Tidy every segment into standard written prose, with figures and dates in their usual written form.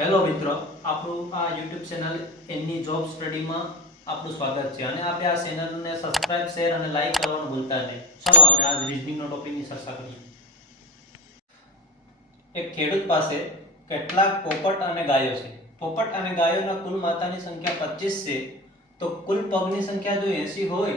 Hello મિત્રો, આપણું આ YouTube ચેનલ એની જોબ સ્ટડીમાં આપણું સ્વાગત છે અને આપણે આ ચેનલને સબસ્ક્રાઇબ, શેર અને લાઈક કરવાનું ભૂલતા નહીં. ચાલો આપણે આ રીઝનિંગનો ટોપિકની ચર્ચા કરીએ. એક ખેડૂત પાસે કેટલાક પોપટ અને ગાયો છે. પોપટ અને ગાયોના કુલ માતાની સંખ્યા 25 છે. તો કુલ પગની સંખ્યા જો 80 હોય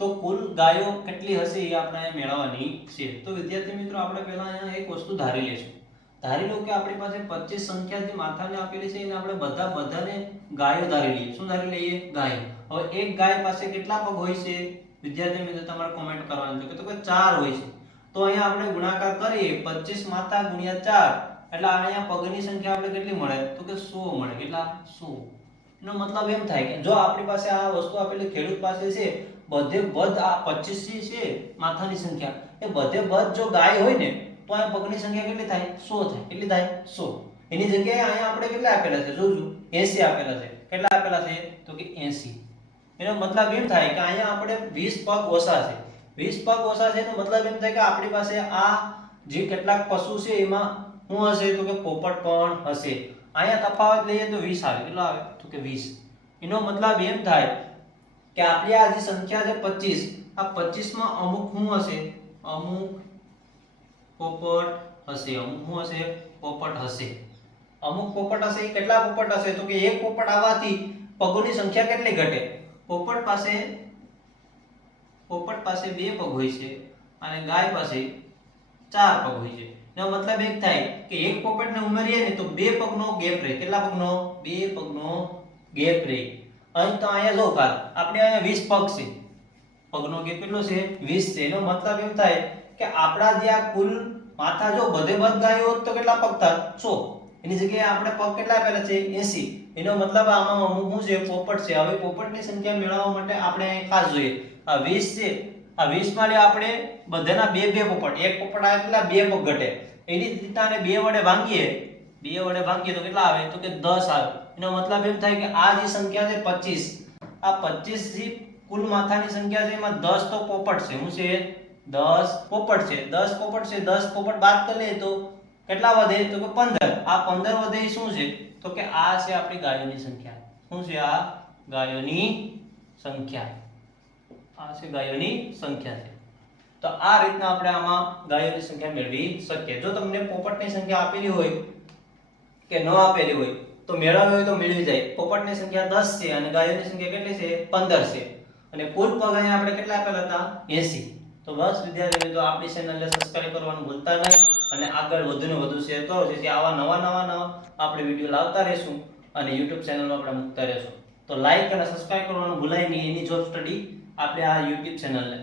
તો કુલ ગાયો કેટલી હશે એ આપણે મેળવવાની છે. તો વિદ્યાર્થી મિત્રો, આપણે પહેલા અહીંયા એક વસ્તુ ધારી લઈશું. ધારી લો કે આપણી પાસે 25 સંખ્યા જે માથાને આપેલી છે એને આપણે બધાને ગાયો ધારી લઈએ. શું ધારી લઈએ? ગાયો. હવે એક ગાય પાસે કેટલા પગ હોય છે? વિદ્યાર્થી મિત્રો, તમારે કોમેન્ટ કરવાનું છે કે 4 હોય છે. તો અહીંયા આપણે ગુણાકાર કરીએ 25 માથા ગુણ્યા 4 એટલે અહીંયા પગની સંખ્યા આપણે કેટલી મળે? તો કે 100 મળે. કેટલા? 100. એનો મતલબ એમ થાય કે જો આપણી પાસે આ વસ્તુ આપેલી ખેડૂત પાસે છે, બધે બધ આ 25 છે માથાની સંખ્યા, એ બધે બધ જો ગાય હોય ને તો આ પગની સંખ્યા કેટલી થાય? 100 થાય. કેટલી થાય? 100. એની જગ્યાએ અહીંયા આપણે કેટલા આપેલા છે? જોજો, 80 આપેલા છે. કેટલા આપેલા છે? તો કે 80. એનો મતલબ એમ થાય કે અહીંયા આપણે 20 પગ ઓછા છે. 20 પગ ઓછા છે એનો મતલબ એમ થાય કે આપણી પાસે આ જે કેટલાક પશુ છે એમાં શું હશે? તો કે પોપટ પણ હશે. અહીંયા તફાવત લઈએ તો 20 આવે. કેટલો આવે? તો કે 20. એનો મતલબ એમ થાય કે આપણી આ જે સંખ્યા છે 25, આ 25 માં અમુક શું હશે? અમુક પોપટ હશે. અમુક શું હશે? પોપટ હશે. અમુક પોપટ હશે. એ કેટલા પોપટ હશે? તો કે એક પોપટ આવવાથી પગોની સંખ્યા કેટલી ઘટે? પોપટ પાસે 2 પગ હોય છે અને ગાય પાસે 4 પગ હોય છે. એનો મતલબ એક થાય કે એક પોપટને ઉમેરીએ ને તો 2 પગનો ગેપ રહે. કેટલા પગનો? 2 પગનો ગેપ રહે. અહીં તો અહીંયા જો ખાસ આપણે અહીંયા 20 પગ છે. પગનો ગેપ કેટલો છે? 20 છે. એનો મતલબ એમ થાય કે આપણા જે આ કુલ માથા જો બધે બધ ગાયો હોત તો કેટલા પગ થાય? 100. એની જગ્યાએ આપણે પગ કેટલા આપેલા છે? 80. એનો મતલબ આમાં અમુક શું છે? પોપટ છે. હવે પોપટની સંખ્યા મેળવવા માટે આપણે ખાસ જોઈએ આ 20 છે. આ 20 માં આપણે બધાના બે પોપટ, એક પોપટ આવે એટલે 2 પગ ઘટે. એની રીતના આને 2 વડે ભાંગીએ તો કેટલા આવે? તો કે 10 આવે. એનો મતલબ એમ થાય કે આ જે સંખ્યા છે 25, આ 25 થી કુલ માથાની સંખ્યા છે એમાં 10 તો પોપટ છે. શું છે? 10 પોપટ છે. 10 પોપટ છે. 10 પોપટ બાદ કરી લઈએ તો કેટલા વધે? તો કે 15. આ 15 વધે એ શું છે? તો કે આ છે આપણી ગાયોની સંખ્યા. શું છે? આ ગાયોની સંખ્યા. આ છે ગાયોની સંખ્યા છે. તો આ રીતના આપણે આમાં ગાયોની સંખ્યા મેળવી શકીએ. જો તમને પોપટની સંખ્યા આપેલી હોય કે ન આપેલી હોય તો મેળવવી હોય તો મેળવી જાય. પોપટની સંખ્યા 10 છે અને ગાયોની સંખ્યા કેટલી છે? 15 છે. અને કુલ પગ અહીંયા આપણે કેટલા આપેલા હતા? 80. તો બસ વિદ્યાર્થી મિત્રો, આપણી ચેનલને સબસ્ક્રાઇબ કરવાનું ભૂલતા નહીં અને આગળ વધુને વધુ શેર કરો જેથી આવા નવા આપણે વિડિયો લાવતા રહેશું અને YouTube ચેનલમાં આપણે મૂકતા રહેશું. તો લાઈક અને સબસ્ક્રાઇબ કરવાનું ભૂલાય નહીં. એની જોબ સ્ટડી આપણે આ YouTube ચેનલને